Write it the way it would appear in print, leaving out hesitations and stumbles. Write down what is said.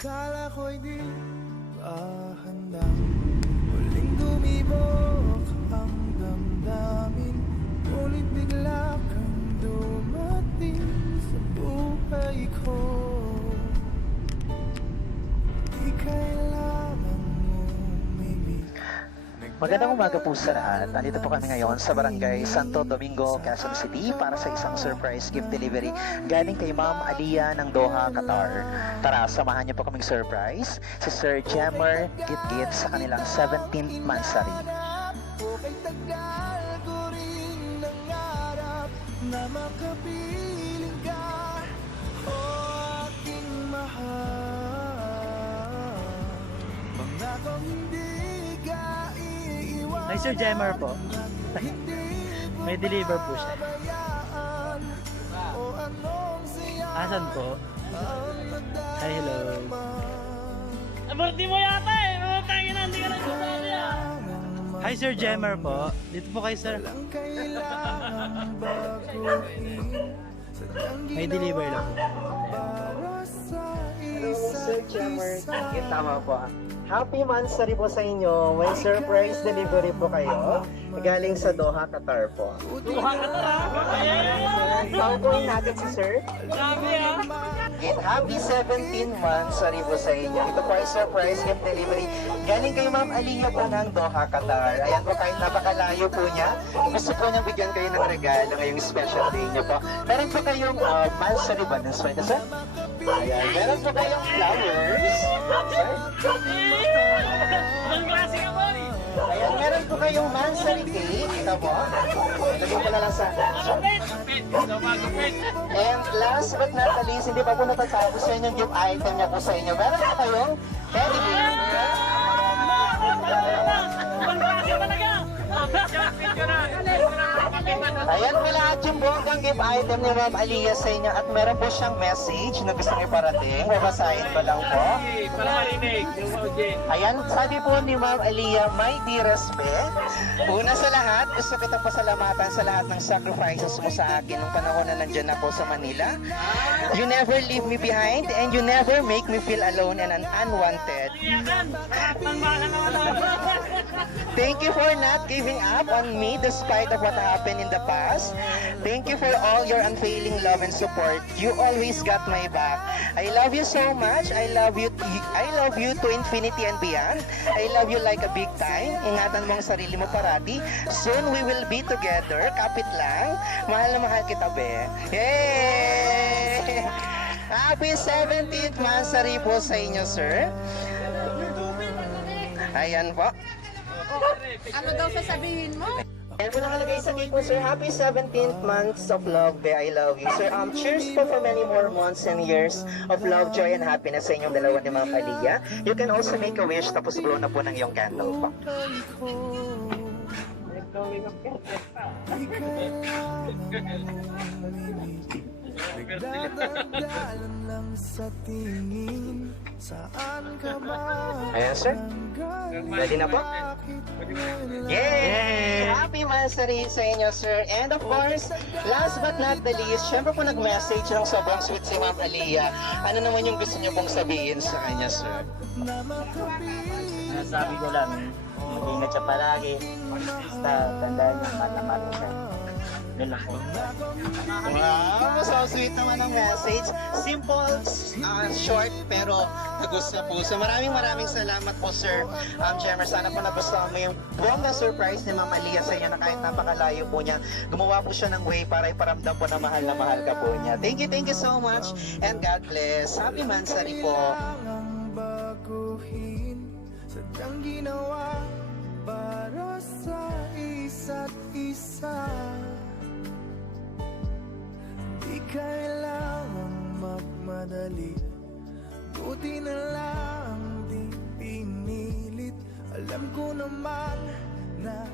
Akala ko'y di pa handang muling dumibok ang damdamin, ngunit bigla kang dumating sa buhay ko. Di kailangan umimik. Magandang umaga po sa lahat. Nandito po kami ngayon sa Barangay Santo Domingo, Quezon City para sa isang surprise gift delivery galing kay Ma'am Aliyah ng Doha, Qatar. Tara, samahan niyo po kaming surprise si Sir Jemer Gitgit sa kanilang 17th mansari. Okay, tagal ko rin nangarap na makapiling ka, o aking mahal. Pangakong hindi ka iiwan. Ay, Sir Jemer po. May deliver po siya. O anong siya Asan po? Hi, hello. Birthday mo yata eh! Mga tangina, hindi ka nagsasabi ah! Hi, Sir Jemer po. Dito po kayo, sir. kailangan baguhin. May deliver lang po. Para sa Hello, Sir Jemer isa. Gitgit. Tama po. Happy mansari po sa inyo. May surprise delivery po kayo galing sa Doha, Qatar po. Duha ka na lang! Paupuin natin si Sir. Grabe ah! Happy 17 mansari po sa inyo. Ito po ay surprise gift delivery galing kay Ma'am Aliyah po ng Doha, Qatar. Ayan po, kahit napakalayo po niya, gusto po niyang bigyan kayo ng regalo ngayong special day niyo po. Meron po kayong mansari ba ng sweater, sir? Ayan, meron po kayong flowers. Sir? Ibang klase ka mo eh! Ayan, meron po kayong mansari cake. Ito po. Lagyan ko na lang sa... Magupit! Magupit! And last but not the least, hindi pa po natatapos sa inyong gift item niya po sa inyo. Meron po kayong teddy bear. Ibang klase talaga! Ayan po lahat yung bonggang gift item ni Ma'am Aliyah sa inyo. At meron po siyang message na gusto niyo parating. Babasahin ko lang po. Para marinig yung audience. Ayan, sabi po ni Ma'am Aliyah, my dearest Be, una sa lahat, gusto kita pasalamatan sa lahat ng sacrifices mo sa akin nung panahon na nandyan ako sa Manila. You never leave me behind and you never make me feel alone and unwanted. Iyakan! Ang mahal naman ako! Thank you for not giving up on me despite of what happened in the past. Thank you for all your unfailing love and support. You always got my back. I love you so much. I love you to infinity and beyond. I love you like a big time. Ingatan mo ang sarili mo parati. Soon we will be together. Kapit lang. Mahal na mahal kita, Be. Yay! Happy 17th mansari po sa inyo, sir. Ayan po. Ano daw sasabihin mo? Ayan po nakalagay sa cake po, sir. Happy 17th months of love, Be. I love you, sir. Cheers po for many more months and years of love, joy, and happiness sa inyong dalawa ni Ma'am Aliyah. You can also make a wish, tapos blow na po ng iyong candle po. Nagdadagdalan lang sa tingin. Saan ka ba? Ayan, sir. Ready na po? Yay! Happy mansari sa inyo, sir. And of course, last but not the least, syempre po nag-message ng sobrang sweet si Ma'am Aliyah. Ano naman yung gusto niyo pong sabihin sa kanya, sir? Sabi ko lang, mag-ingat siya palagi. Basta, tandaan niyo, mahal na siya. Yun lang po. Wow, so sweet naman ang message. Simple, short, pero tagus na puso. Maraming salamat po, Sir Jemer. Sana po nagustuhan mo yung bongga surprise ni Ma'am Aliyah sa inyo na kahit napakalayo po niya. Gumawa po siya ng way para iparamdam po na mahal ka po niya. Thank you so much and God bless. Happy mansari po. Kailangang baguhin. Sadyang ginawa para sa isa't isa. Di kailangang magmadali, buti na lang di pinilit. Alam ko naman na